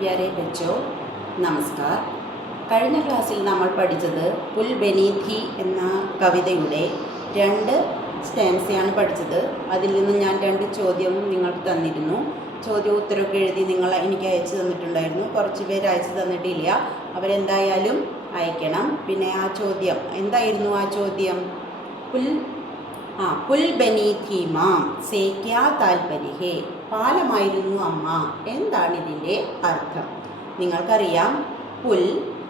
പ്യാരെ ബച്ചോ നമസ്കാർ. കഴിഞ്ഞ ക്ലാസ്സിൽ നമ്മൾ പഠിച്ചത് പുൽ ബനീഥി എന്ന കവിതയുടെ 2 സ്റ്റാൻസയാണ് പഠിച്ചത്. അതിൽ നിന്ന് ഞാൻ 2 ചോദ്യം നിങ്ങൾക്ക് തന്നിരുന്നു. ചോദ്യോത്തരമൊക്കെ എഴുതി നിങ്ങൾ എനിക്ക് അയച്ചു തന്നിട്ടുണ്ടായിരുന്നു. കുറച്ച് പേര് അയച്ചു തന്നിട്ടില്ല, അവരെന്തായാലും അയക്കണം. പിന്നെ ആ ചോദ്യം എന്തായിരുന്നു? ആ ചോദ്യം പുൽ ബനീഥി മാം സേ ക്യാ താൽപര്യ ഹേ, പാലമായിരുന്നു അമ്മ, എന്താണ് ഇതിൻ്റെ അർത്ഥം? നിങ്ങൾക്കറിയാം, പുൽ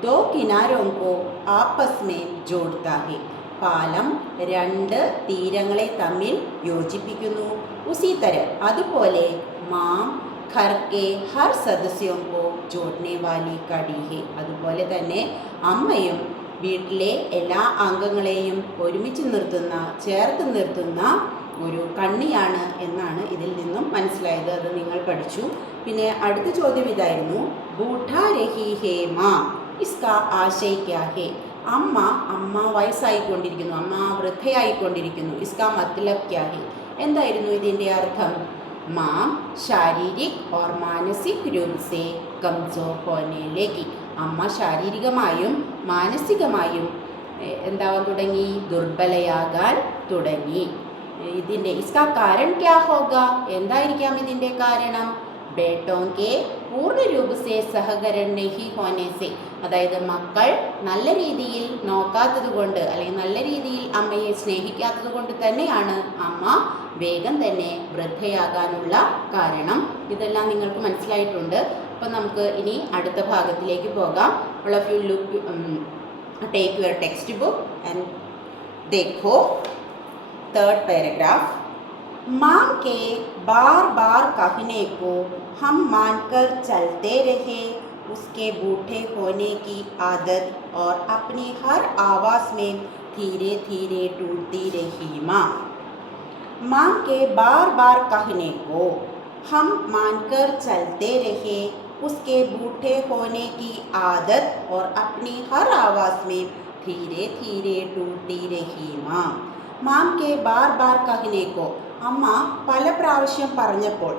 ദോ കിനാരോം കോ ആപ്പസ് മേ ജോഡ്താ ഹേ, പാലം 2 തീരങ്ങളെ തമ്മിൽ യോജിപ്പിക്കുന്നു. ഉസി തര, അതുപോലെ മാം ഘർ കെ ഹർ സദസ്യോം കോ ജോഡ്നെ വാലി കടി ഹേ, അതുപോലെ തന്നെ അമ്മയും വീട്ടിലെ എല്ലാ അംഗങ്ങളെയും ഒരുമിച്ച് നിർത്തുന്ന, ചേർത്ത് നിർത്തുന്ന ഒരു കണ്ണിയാണ് എന്നാണ് ഇതിൽ നിന്നും മനസ്സിലായത്. അത് നിങ്ങൾ പഠിച്ചു. പിന്നെ അടുത്ത ചോദ്യം ഇതായിരുന്നു, ബൂഠാ രഹി ഹേ മാ ഇസ്കാ ആശയ് ക്യാ ഹേ, അമ്മ വയസ്സായിക്കൊണ്ടിരിക്കുന്നു, അമ്മ വൃദ്ധയായിക്കൊണ്ടിരിക്കുന്നു. ഇസ്കാ മത്ലബ് ക്യാ ഹേ, എന്തായിരുന്നു ഇതിൻ്റെ അർത്ഥം? മാം ശാരീരിക് ഓർ മാനസിക് രൂപ് സേ കംസോർ ഹോനെ ലഗി, അമ്മ ശാരീരികമായും മാനസികമായും എന്താവാൻ തുടങ്ങി? ദുർബലയാകാൻ തുടങ്ങി. ഇതിൻ്റെ ഇസ്കാ കാരൺ ക്യാ ഹോഗ, എന്തായിരിക്കാം ഇതിൻ്റെ കാരണം? ബേട്ടോं के പൂർണ്ണ രൂപ സേ സഹകരൺ നഹി ഹോനെ സേ, അതായത് മക്കൾ നല്ല രീതിയിൽ നോക്കാത്തത് കൊണ്ട്, അല്ലെങ്കിൽ നല്ല രീതിയിൽ അമ്മയെ സ്നേഹിക്കാത്തത് കൊണ്ട് തന്നെയാണ് അമ്മ വേഗം തന്നെ വൃദ്ധയാകാനുള്ള കാരണം. ഇതെല്ലാം നിങ്ങൾക്ക് മനസ്സിലായിട്ടുണ്ട്. അപ്പോൾ നമുക്ക് ഇനി അടുത്ത ഭാഗത്തിലേക്ക് പോകാം. All of you look, take your text book and देखो 3rd पैराग्राफ। माँ के बार बार कहने को हम मानकर चलते रहे, उसके बूढ़े होने की आदत और अपनी हर आवाज़ में धीरे धीरे टूटती रही माँ के बार बार कहने को हम मानकर चलते रहे, उसके बूढ़े होने की आदत और अपनी हर आवाज़ में धीरे धीरे टूटती रही माँ के बार बार कहने को, അമ്മ പല പ്രാവശ്യം പറഞ്ഞപ്പോൾ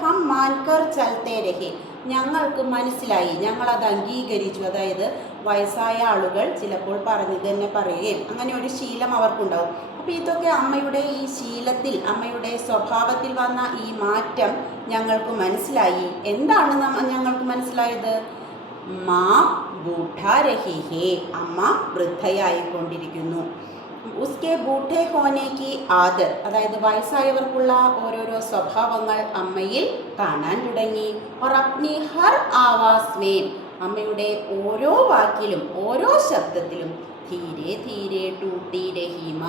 ഹം മാൻകർ ചൽത്തേ രഹേ, ഞങ്ങൾക്ക് മനസ്സിലായി, ഞങ്ങളത് അംഗീകരിച്ചു. അതായത് വയസ്സായ ആളുകൾ ചിലപ്പോൾ പറഞ്ഞത് തന്നെ പറയുകയും അങ്ങനെ ഒരു ശീലം അവർക്കുണ്ടാവും. അപ്പോൾ ഇതൊക്കെ അമ്മയുടെ ഈ ശീലത്തിൽ, അമ്മയുടെ സ്വഭാവത്തിൽ വന്ന ഈ മാറ്റം ഞങ്ങൾക്ക് മനസ്സിലായി. എന്താണ് ഞങ്ങൾക്ക് മനസ്സിലായത്? മാ ബൂഠാ രഹി ഹേ, അമ്മ വൃദ്ധയായിക്കൊണ്ടിരിക്കുന്നു. ഉസ്കെ ബൂഠേ ഹോനെ കി ആദത്, അതായത് വയസ്സായവർക്കുള്ള ഓരോരോ സ്വഭാവങ്ങൾ അമ്മയിൽ കാണാൻ തുടങ്ങി. ഓർ അപ്നി ഹർ ആവാസ് മേം, അമ്മയുടെ ഓരോ വാക്കിലും ഓരോ ശബ്ദത്തിലും ധീരെ ധീരെ ടൂട്ടി രഹീമ,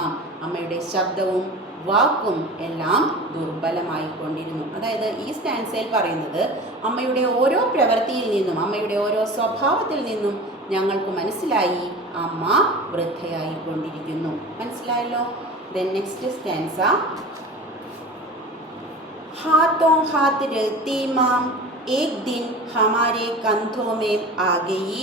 അമ്മയുടെ ശബ്ദവും വാക്കും എല്ലാം ദുർബലമായിക്കൊണ്ടിരുന്നു. അതായത് ഈ സ്റ്റാൻസയിൽ പറയുന്നത്, അമ്മയുടെ ഓരോ പ്രവൃത്തിയിൽ നിന്നും, അമ്മയുടെ ഓരോ സ്വഭാവത്തിൽ നിന്നും ഞങ്ങൾക്ക് മനസ്സിലായി അമ്മ വൃദ്ധയായിക്കൊണ്ടിരിക്കുന്നു. മനസ്സിലായല്ലോ? ദെൻ നെക്സ്റ്റ് സ്റ്റാൻസ, हाथों हाथ रहती माँ एक दिन हमारे कंधों में आ गई,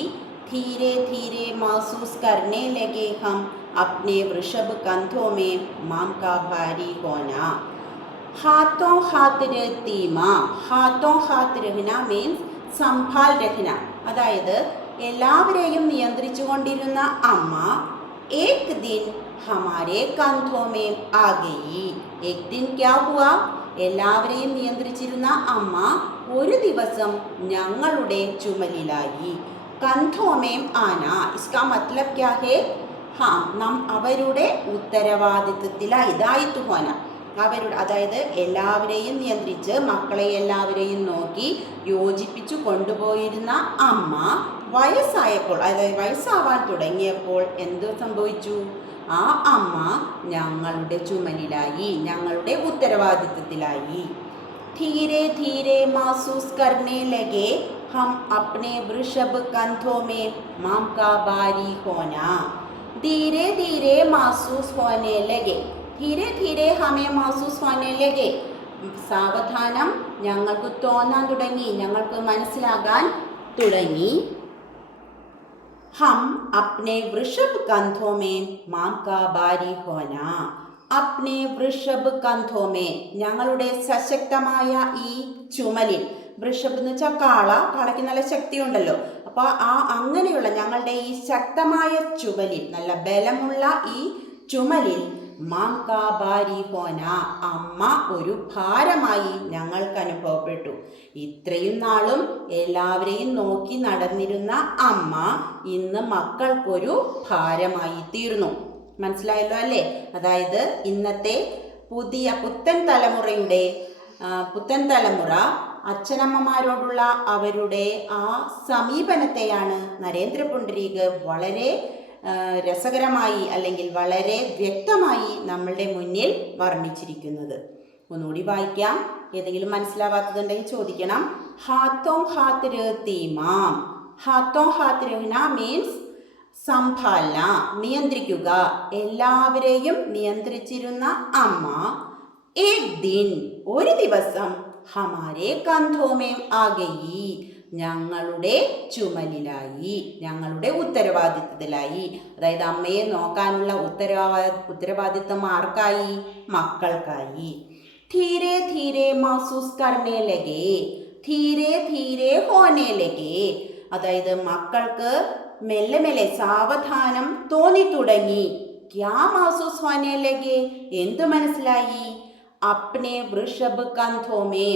धीरे धीरे महसूस करने लगे हम अपने वृषभ कंधों में माँ का भारी होना. हाथों हाथ रहती माँ, हाथों हाथ रहना मीन्स संभाल रखना, അതായത് എല്ലാവരെയും നിയന്ത്രിച്ചു കൊണ്ടിരുന്ന അമ്മ एक दिन हमारे कंधों में आ गई. एक दिन क्या हुआ? എല്ലാവരെയും നിയന്ത്രിച്ചിരുന്ന അമ്മ ഒരു ദിവസം ഞങ്ങളുടെ ചുമലിലായി. കന്ധോമേം ആന, ഇസ്കാ മത്ലബ് ക്യാ ഹേ? നാം അവരുടെ ഉത്തരവാദിത്വത്തിലായി. ദായിത്വ ഹോന, അവരുടെ, അതായത് എല്ലാവരെയും നിയന്ത്രിച്ച് മക്കളെ എല്ലാവരെയും നോക്കി യോജിപ്പിച്ചു കൊണ്ടുപോയിരുന്ന അമ്മ വയസ്സായപ്പോൾ, അതായത് വയസ്സാവാൻ തുടങ്ങിയപ്പോൾ എന്ത് സംഭവിച്ചു? ആ അമ്മ ഞങ്ങളുടെ ചുമലിലായി, ഞങ്ങളുടെ ഉത്തരവാദിത്വത്തിലായി. ധീരെ ധീരെ മഹസൂസ് കർനെ ലഗെ ഹം അപ്നെ വൃഷഭ് കന്ധോं में माँ का भारी होना. धीरे धीरे महसूस होने लगे, धीरे धीरे हमें महसूस होने लगे, സാവധാനം ഞങ്ങൾക്ക് തോന്നാൻ തുടങ്ങി, ഞങ്ങൾക്ക് മനസ്സിലാകാൻ തുടങ്ങി. हम अपने वृषभ कंधों में माँ का भारी होना, अपने वृषभ कंधों में, ഞങ്ങളുടെ സശക്തമായ ഈ ചുമലിൽ, വൃഷഭ് എന്ന് വെച്ചാൽ കാളയ്ക്ക് നല്ല ശക്തിയുണ്ടല്ലോ. അപ്പോൾ അങ്ങനെയുള്ള ഞങ്ങളുടെ ഈ ശക്തമായ ചുമലിൽ, നല്ല ബലമുള്ള ഈ ചുമലിൽ മാം കാ ഭാരി ഹോന, അമ്മ ഒരു ഭാരമായി ഞങ്ങൾക്ക് അനുഭവപ്പെട്ടു. ഇത്രയും നാളും എല്ലാവരെയും നോക്കി നടന്നിരുന്ന അമ്മ ഇന്ന് മക്കൾക്കൊരു ഭാരമായി തീർന്നു. മനസ്സിലായല്ലോ അല്ലേ? അതായത് ഇന്നത്തെ പുത്തൻ തലമുറ അച്ഛനമ്മമാരോടുള്ള അവരുടെ ആ സമീപനത്തെയാണ് നരേന്ദ്ര പുണ്ഡരീക് വളരെ രസകരമായി അല്ലെങ്കിൽ വളരെ വ്യക്തമായി നമ്മളുടെ മുന്നിൽ വർണ്ണിച്ചിരിക്കുന്നത്. ഒന്നുകൂടി വായിക്കാം. ഏതെങ്കിലും മനസ്സിലാവാത്തതുണ്ടെങ്കിൽ ചോദിക്കണം. ഹാത്തോം ഹാത്ത് രഹത്തി മാം. ഹാത്തോം ഹാത്ത് രഹ്ന മീൻസ് സംഭാലന, നിയന്ത്രിക്കുക. എല്ലാവരെയും നിയന്ത്രിച്ചിരുന്ന അമ്മ ഏക് ദിൻ, ഒരു ദിവസം ഹമാരെ കന്ധോമേ ആ ഗയി, ഞങ്ങളുടെ ചുമലിലായി, ഞങ്ങളുടെ ഉത്തരവാദിത്വത്തിലായി. അതായത് അമ്മയെ നോക്കാനുള്ള ഉത്തരവാദിത്വം ആർക്കായി? മക്കൾക്കായി. ധീരെ ധീരെ മഹസൂസ് കർണേ ലഗേ, ധീരെ ധീരെ ഹോനെ ലഗേ. അതായത് മക്കൾക്ക് മെല്ലെ മെല്ലെ സാവധാനം തോന്നി തുടങ്ങി. ക്യാ മഹസൂസ് ഹോനെ ലഗേ, എന്തു മനസ്സിലായി? അപ്നെ വൃഷഭ് കന്ധോമേ,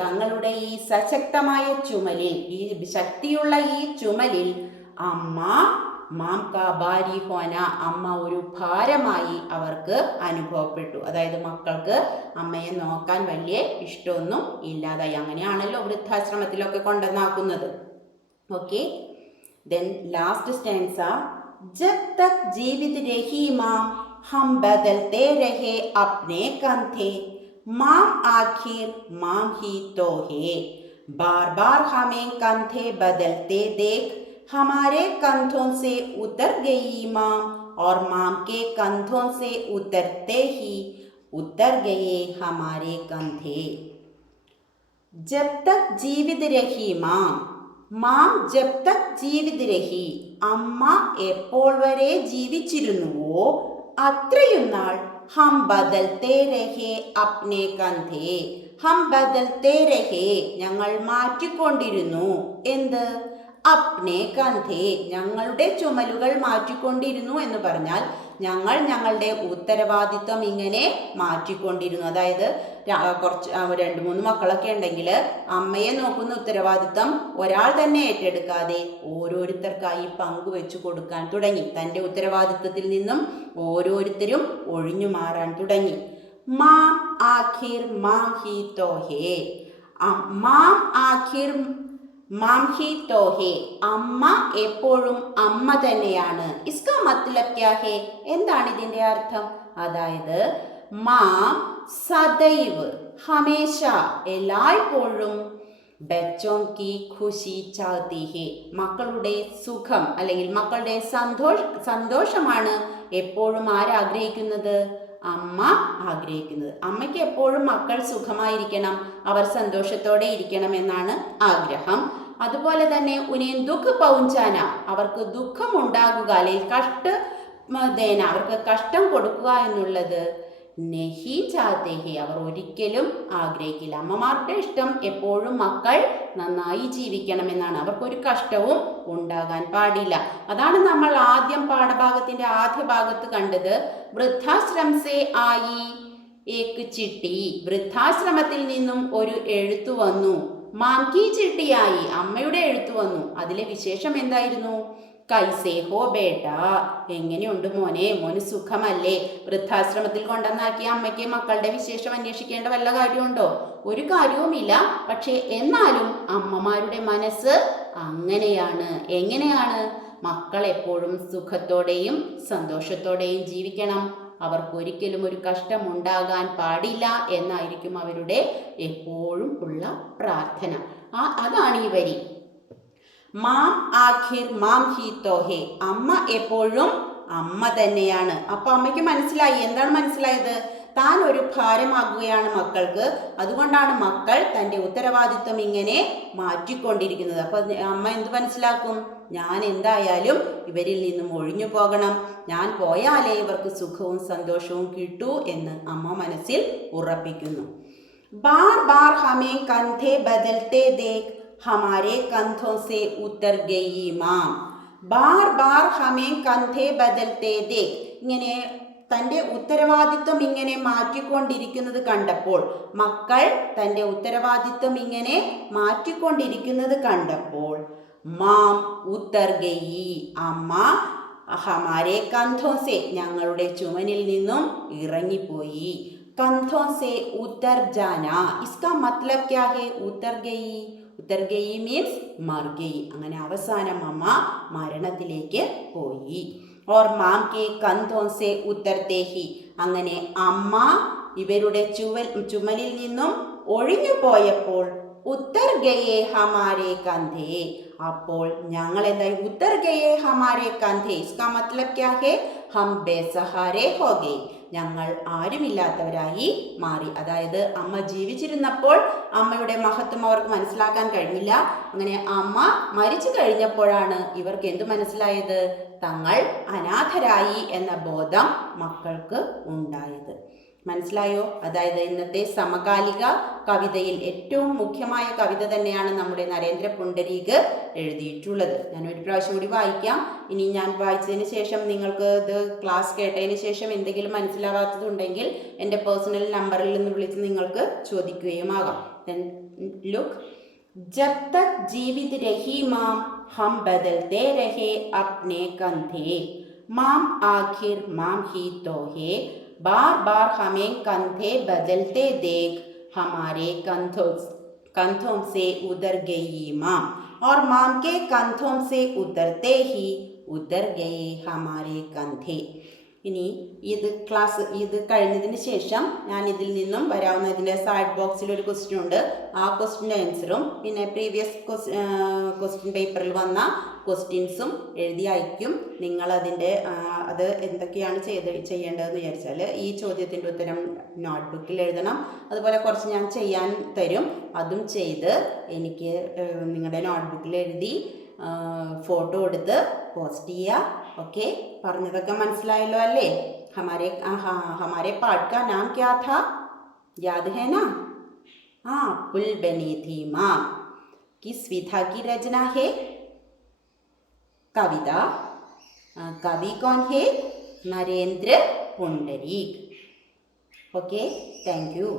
തങ്ങളുടെ ഈ സശക്തമായ ചുമലിൽ, ഈ ശക്തിയുള്ള ഈ ചുമലിൽ അമ്മ മാം കാ ഭാരി ഹോന, അമ്മ ഒരു ഭാരമായി അവർക്ക് അനുഭവപ്പെട്ടു. അതായത് മക്കൾക്ക് അമ്മയെ നോക്കാൻ വലിയ ഇഷ്ടമൊന്നും ഇല്ലാതായി. അങ്ങനെയാണല്ലോ വൃദ്ധാശ്രമത്തിലൊക്കെ കൊണ്ടുവന്നാക്കുന്നത്. Okay, then last stanza. ജബ് തക് ജീവിത് രഹി മാം हम बदलते रहे अपने कंधे, माम आखिर माम ही तो है, बार बार हमें कंधे बदलते देख हमारे कंधों से उतर गई माम, और माम के कंधों से उतरते ही उतर गए हमारे कंधे. जब तक जीवित रही മാം ജബ് തക് ജീവിത് രഹി, അമ്മ എപ്പോൾ വരെ ജീവിച്ചിരുന്നുവോ അത്രയും നാൾ ഹം ബദൽത്തെ രഹേ അപ്നെ കന്ധേ, ഹം ബദൽത്തെ രഹേ, ഞങ്ങൾ മാറ്റിക്കൊണ്ടിരുന്നു. എന്ത്? അപ്നെ കന്ധേ, ഞങ്ങളുടെ ചുമലുകൾ മാറ്റിക്കൊണ്ടിരുന്നു എന്ന് പറഞ്ഞാൽ ഞങ്ങൾ ഞങ്ങളുടെ ഉത്തരവാദിത്വം ഇങ്ങനെ മാറ്റിക്കൊണ്ടിരുന്നു. അതായത് കുറച്ച് 2-3 മക്കളൊക്കെ ഉണ്ടെങ്കിൽ അമ്മയെ നോക്കുന്ന ഉത്തരവാദിത്വം ഒരാൾ തന്നെ ഏറ്റെടുക്കാതെ ഓരോരുത്തർക്കായി പങ്കുവെച്ചു കൊടുക്കാൻ തുടങ്ങി. തൻ്റെ ഉത്തരവാദിത്വത്തിൽ നിന്നും ഓരോരുത്തരും ഒഴിഞ്ഞു മാറാൻ തുടങ്ങി. മാം ആഖിർ മാം ഹി തോ ഹേ, മാം ആഖിർ മാം ഹി തോ ഹേ, അമ്മ എപ്പോഴും അമ്മ തന്നെയാണ്. ഇസ്കാ മത്ലബ് ക്യാ ഹേ, എന്താണ് ഇതിൻ്റെ അർത്ഥം? അതായത് മാം സദൈവ്, ഹമേശ, എല്ലായ്പ്പോഴും ബച്ചോं की खुशी चाहती है, മക്കളുടെ സുഖം അല്ലെങ്കിൽ മക്കളുടെ സന്തോഷമാണ് എപ്പോഴും ആരാഗ്രഹിക്കുന്നത്? അമ്മ ആഗ്രഹിക്കുന്നത്. അമ്മയ്ക്ക് എപ്പോഴും മക്കൾ സുഖമായിരിക്കണം, അവർ സന്തോഷത്തോടെ ഇരിക്കണം എന്നാണ് ആഗ്രഹം. അതുപോലെ തന്നെ ഉനേൻ ദുഃഖ പൗഞ്ചാന, അവർക്ക് ദുഃഖം ഉണ്ടാകുക അല്ലെങ്കിൽ അവർക്ക് കഷ്ടം കൊടുക്കുക എന്നുള്ളത് നെഹി ചാത്തേഹി, അവർ ഒരിക്കലും ആഗ്രഹിക്കില്ല. അമ്മമാരുടെ ഇഷ്ടം എപ്പോഴും മക്കൾ നന്നായി ജീവിക്കണമെന്നാണ്. അവർക്കൊരു കഷ്ടവും ഉണ്ടാകാൻ പാടില്ല. അതാണ് നമ്മൾ പാഠഭാഗത്തിന്റെ ആദ്യ ഭാഗത്ത് കണ്ടത്. വൃദ്ധാശ്രമസേ ആയി ഏക് ചിട്ടി, വൃദ്ധാശ്രമത്തിൽ നിന്നും ഒരു എഴുത്തു വന്നു. മാംകി ചിട്ടിയായി, അമ്മയുടെ എഴുത്തു വന്നു. അതിലെ വിശേഷം എന്തായിരുന്നു? കൈസേ ഹോ ബേട്ട, എങ്ങനെയുണ്ട് മോനെ, മോന് സുഖമല്ലേ? വൃദ്ധാശ്രമത്തിൽ കൊണ്ടുവന്നാക്കിയ അമ്മയ്ക്ക് മക്കളുടെ വിശേഷം അന്വേഷിക്കേണ്ട വല്ല കാര്യമുണ്ടോ? ഒരു കാര്യവുമില്ല. പക്ഷേ എന്നാലും അമ്മമാരുടെ മനസ്സ് അങ്ങനെയാണ്. എങ്ങനെയാണ്? മക്കൾ എപ്പോഴും സുഖത്തോടെയും സന്തോഷത്തോടെയും ജീവിക്കണം, അവർക്കൊരിക്കലും ഒരു കഷ്ടം ഉണ്ടാകാൻ പാടില്ല എന്നായിരിക്കും അവരുടെ എപ്പോഴും ഉള്ള പ്രാർത്ഥന. അതാണ് ഈ വരി. മാം ആഖിർ മാം ഹി തോ ഹേ, അമ്മ എപ്പോഴും അമ്മ തന്നെയാണ്. അപ്പൊ അമ്മയ്ക്ക് മനസ്സിലായി. എന്താണ് മനസ്സിലായത്? താൻ ഒരു ഭാരമാകുകയാണ് മക്കൾക്ക്. അതുകൊണ്ടാണ് മക്കൾ തൻ്റെ ഉത്തരവാദിത്വം ഇങ്ങനെ മാറ്റിക്കൊണ്ടിരിക്കുന്നത്. അപ്പൊ അമ്മ എന്ത് മനസ്സിലാക്കും? ഞാൻ എന്തായാലും ഇവരിൽ നിന്നും ഒഴിഞ്ഞു പോകണം, ഞാൻ പോയാലേ ഇവർക്ക് സുഖവും സന്തോഷവും കിട്ടൂ എന്ന് അമ്മ മനസ്സിൽ ഉറപ്പിക്കുന്നു. बार बार हमें कंधे बदलते देख हमारे कंधों से उतर गई माँ. ബാർ ബാർ ഹമേ കന്ധേ ബദൽത്തേ ദേഖ്. ഇങ്ങനെ തൻ്റെ ഉത്തരവാദിത്വം ഇങ്ങനെ മാറ്റിക്കൊണ്ടിരിക്കുന്നത് കണ്ടപ്പോൾ, മക്കൾ തൻ്റെ ഉത്തരവാദിത്വം ഇങ്ങനെ മാറ്റിക്കൊണ്ടിരിക്കുന്നത് കണ്ടപ്പോൾ, മാം ഉത്തർ ഗയി, അമ്മ ഹമാരെ കന്ധോം സെ, ഞങ്ങളുടെ ചുമനിൽ നിന്നും ഇറങ്ങിപ്പോയി. കന്ധോം സെ ഉത്തർ ജാന, ഇസ്കാ മത്ലബ് ക്യാ ഹേ ഉത്തർ ഗയി? ഉത്തർ ഗയി മീൻസ് മർ ഗയി. അങ്ങനെ അവസാനം അമ്മ മരണത്തിലേക്ക് പോയി. ഓർ മാം കെ കന്ധോം സെ ഉത്തർത്തേ ഹി, അങ്ങനെ അമ്മ ഇവരുടെ ചുമലിൽ നിന്നും ഒഴിഞ്ഞു പോയപ്പോൾ ഉത്തർ ഗയേ ഹമാരെ കന്ധേ, അപ്പോൾ ഞങ്ങൾ എന്തായി? ഉത്തർ ഗയേ ഹമാരെ കന്ധേ, ഇസ്കാ മത്ലബ് ക്യാ ഹേ? ഹം ബേസഹാരെ ഹോ ഗയേ, ഞങ്ങൾ ആരുമില്ലാത്തവരായി മാറി. അതായത് അമ്മ ജീവിച്ചിരുന്നപ്പോൾ അമ്മയുടെ മഹത്വം അവർക്ക് മനസ്സിലാക്കാൻ കഴിഞ്ഞില്ല. അങ്ങനെ അമ്മ മരിച്ചു കഴിഞ്ഞപ്പോഴാണ് ഇവർക്ക് എന്തു മനസ്സിലായത്? തങ്ങൾ അനാഥരായി എന്ന ബോധം മക്കൾക്ക് ഉണ്ടായത്. മനസ്സിലായോ? അതായത് ഇന്നത്തെ സമകാലിക കവിതയിൽ ഏറ്റവും മുഖ്യമായ കവിത തന്നെയാണ് നമ്മുടെ നരേന്ദ്ര പുണ്ടരീക് എഴുതിയിട്ടുള്ളത്. ഞാൻ ഒരു പ്രാവശ്യം കൂടി വായിക്കാം. ഇനി ഞാൻ വായിച്ചതിന് ശേഷം നിങ്ങൾക്ക് ഇത് ക്ലാസ് കേട്ടതിന് ശേഷം എന്തെങ്കിലും മനസ്സിലാവാത്തതുണ്ടെങ്കിൽ എൻ്റെ പേഴ്സണൽ നമ്പറിൽ നിന്ന് വിളിച്ച് നിങ്ങൾക്ക് ചോദിക്കുകയുമാകാം. ലുക്ക്, ജബ് തക് ജീവിത് രഹി മാം ഹം ബദൽത്തെ രഹേ അപ്നെ കന്ധേ, മാം ആഖിർ മാം ഹി തോ ഹേ, बार बार हमें कंधे बदलते देख हमारे कंधों से उतर गई माँ, और माम के कंधों से उतरते ही उतर गए हमारे कंधे. ഇനി ഇത് കഴിഞ്ഞതിന് ശേഷം ഞാൻ ഇതിൽ നിന്നും വരാവുന്ന ഇതിൻ്റെ സൈഡ് ബോക്സിൽ ഒരു ക്വസ്റ്റ്യൻ ഉണ്ട്. ആ ക്വസ്റ്റ്യൻ്റെ ആൻസറും പിന്നെ പ്രീവിയസ് ക്വസ്റ്റ്യൻ പേപ്പറിൽ വന്ന ക്വസ്റ്റ്യൻസും എഴുതി അയക്കും. നിങ്ങളതിൻ്റെ അത് എന്തൊക്കെയാണ് ചെയ്യേണ്ടതെന്ന് വിചാരിച്ചാൽ ഈ ചോദ്യത്തിൻ്റെ ഉത്തരം നോട്ട്ബുക്കിൽ എഴുതണം. അതുപോലെ കുറച്ച് ഞാൻ ചെയ്യാൻ തരും, അതും ചെയ്ത് എനിക്ക് നിങ്ങളുടെ നോട്ട്ബുക്കിൽ എഴുതി ഫോട്ടോ എടുത്ത് പോസ്റ്റ് ചെയ്യുക. ഓക്കെ, പറഞ്ഞതൊക്കെ മനസ്സിലായല്ലോ അല്ലേ? हमारे पाठ का नाम क्या था, याद है ना? हाँ, पुल बनी थी माँ. किस विधा की रचना है? कविता. कवि कौन है? Narendra Pundarik. Okay, thank you.